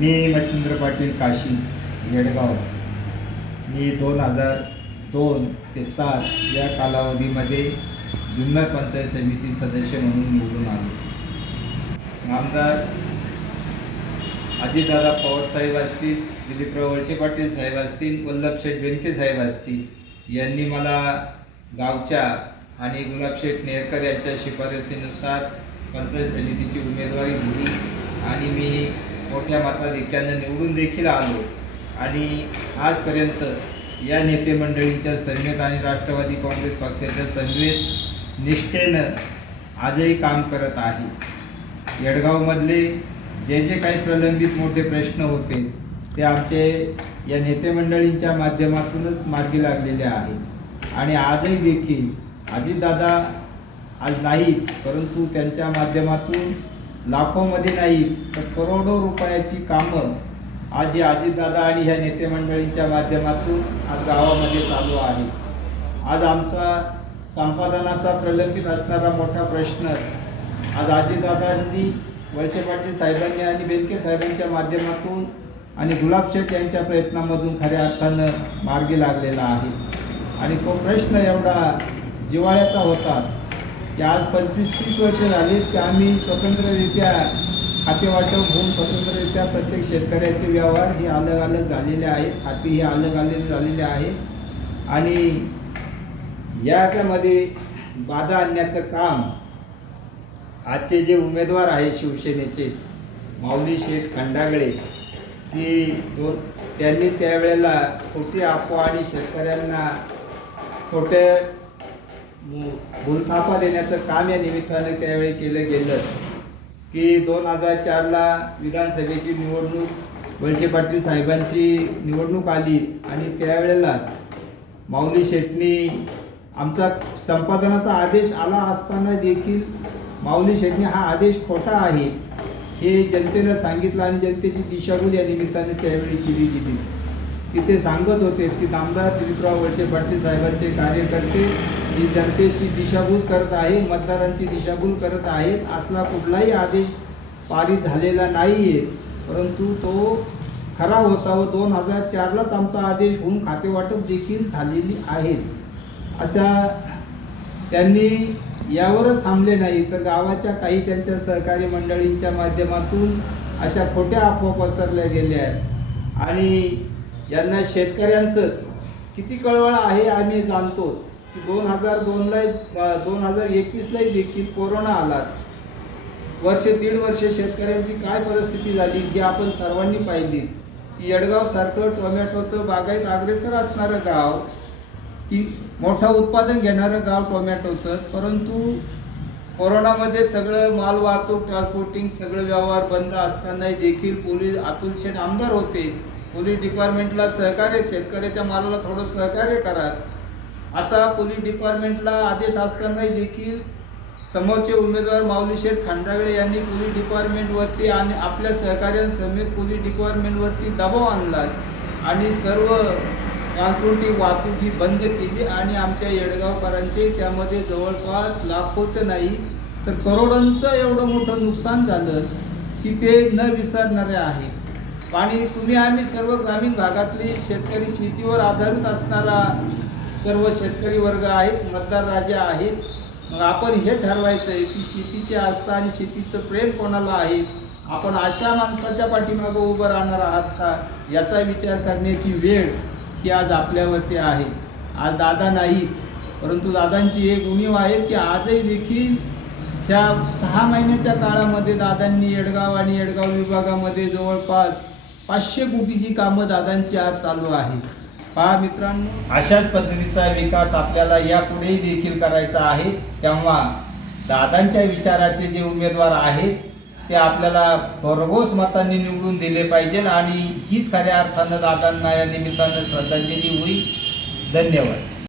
मी मच्छिंद्र पाटील काशी येडगाव. मी 2002 ते 7 या कालावधीमध्ये जुन्नर पंचायत समिती सदस्य म्हणून निवडून आलो. आमदार अजितदादा पवार साहेब असतील, दिलीपराव वळसे पाटील साहेब असतील, वल्लभशेठ बेनके साहेब असतील यांनी मला गावच्या आणि गुलाबशेठ नेरकर यांच्या शिफारसीनुसार पंचायत समितीची उमेदवारी दिली आणि मी मोठ्या मताधिक्यानं निवडून देखील आलो. आणि आजपर्यंत या नेते मंडळींच्या समवेत आणि राष्ट्रवादी काँग्रेस पक्षाच्या समवेत निष्ठेनं आजही काम करत आहे. येडगावमधले जे काही प्रलंबित मोठे प्रश्न होते ते आमचे या नेते मंडळींच्या माध्यमातूनच मार्गी लागलेले आहे. आणि आजही देखील अजितदादा आज नाहीत, परंतु त्यांच्या माध्यमातून लाखोमध्ये नाही तर करोडो रुपयाची कामं आज ही अजितदादा आणि ह्या नेते मंडळींच्या माध्यमातून आज गावामध्ये चालू आहे. आज आमचा संपादनाचा प्रलंबित असणारा मोठा प्रश्न आज अजितदादांनी, वळसे पाटील साहेबांनी आणि बेनके साहेबांच्या माध्यमातून आणि गुलाबशेठ यांच्या प्रयत्नामधून खऱ्या अर्थानं मार्गी लागलेला आहे. आणि तो प्रश्न एवढा जिव्हाळ्याचा होता की आज 25-30 वर्ष झाली की आम्ही स्वतंत्ररित्या खातेवाटप होऊन स्वतंत्ररित्या प्रत्येक शेतकऱ्याचे व्यवहार हे अलग अलग झालेले आहेत, खाते हे अलग अलग झालेले आहेत. आणि याच्यामध्ये बाधा आणण्याचं काम आजचे जे उमेदवार आहे शिवसेनेचे माऊली शेठ खंडागळे त्यांनी त्यावेळेला खोटी अफवा आणि शेतकऱ्यांना खोटे भूलथापा देण्याचं काम या निमित्तानं त्यावेळी केलं गेलं की 2004ला विधानसभेची निवडणूक वळसे पाटील साहेबांची निवडणूक आली आणि त्यावेळेला माऊली शेठनी आमचा संपादनाचा आदेश आला असताना देखील माऊली शेठनी हा आदेश खोटा आहे हे जनतेला सांगितलं आणि जनतेची दिशाभूल या निमित्ताने त्यावेळी केली गेली. की ते सांगत होते की आमदार दिलीपराव वळसे पाटील साहेबांचे कार्यकर्ते ही जनतेची दिशाभूल करत आहे, मतदारांची दिशाभूल करत आहेत. असला कुठलाही आदेश पारित झालेला नाही आहे, परंतु तो खरा होता व 2004लाच आमचा आदेश होऊन खातेवाटप देखील झालेली आहे. अशा त्यांनी यावरच थांबले नाही तर गावाच्या काही त्यांच्या सहकारी मंडळींच्या माध्यमातून अशा खोट्या अफवा पसरल्या गेल्या आहेत. आणि यांना शेतकऱ्यांचं किती कळवळ आहे आम्ही जाणतो की 2021लाही देखील कोरोना आला. दीड वर्ष शेतकऱ्यांची काय परिस्थिती झाली जी आपण सर्वांनी पाहिली. की येडगावसारखं टोमॅटोचं बागायत अग्रेसर असणारं गाव, की मोठं उत्पादन घेणारं गाव टोमॅटोचं, परंतु कोरोनामध्ये सगळं माल वाहतूक ट्रान्सपोर्टिंग सगळं व्यवहार बंद असतानाही देखील पोलीस अतुल शेठ आमदार होते. पोलीस डिपार्टमेंटला सहकार्य, शेतकऱ्याच्या मालाला थोडं सहकार्य करा असा पोलीस डिपार्टमेंटला आदेश असतानाही देखील समोरचे उमेदवार माऊली शेठ खंडागळे यांनी पोलीस डिपार्टमेंटवरती आणि आपल्या सहकार्यांसमेत पोलीस डिपार्टमेंटवरती दबाव आणला आणि सर्व ट्रान्सपोर्टिंग वाहतूक ही बंद केली. आणि आमच्या येडगावकरांचे त्यामध्ये जवळपास लाखोचं नाही तर करोडोंचं एवढं मोठं नुकसान झालं की ते न विसरणारे आहे. आणि आम्ही सर्व ग्रामीण भागातली शेतकरी, शेतीवर आधारित असणारा सर्व शेतकरी वर्ग आहेत, मतदार राजा आहेत. मग आपण हे ठरवायचं आहे की शेतीची आस्था आणि शेतीचं प्रेम कोणाला आहे, आपण अशा माणसाच्या पाठीमागं उभं राहणार आहात का याचा विचार करण्याची वेळ ही आज आपल्यावरती आहे. आज दादा नाही, परंतु दादांची एक उणीव आहे की आजही देखील ह्या 6 महिन्याच्या काळामध्ये दादांनी येडगाव आणि येडगाव विभागामध्ये जवळपास 500 कोटीची कामं दादांची आज चालू आहे. पहा मित्रांनो, अशाच पद्धतीचा विकास आपल्याला यापुढेही देखील करायचा आहे. तेव्हा दादांच्या विचाराचे जे उमेदवार आहेत ते आपल्याला भरघोस मतांनी निवडून दिले पाहिजे आणि हीच खऱ्या अर्थानं दादांना या निमित्तानं श्रद्धांजली होईल. धन्यवाद.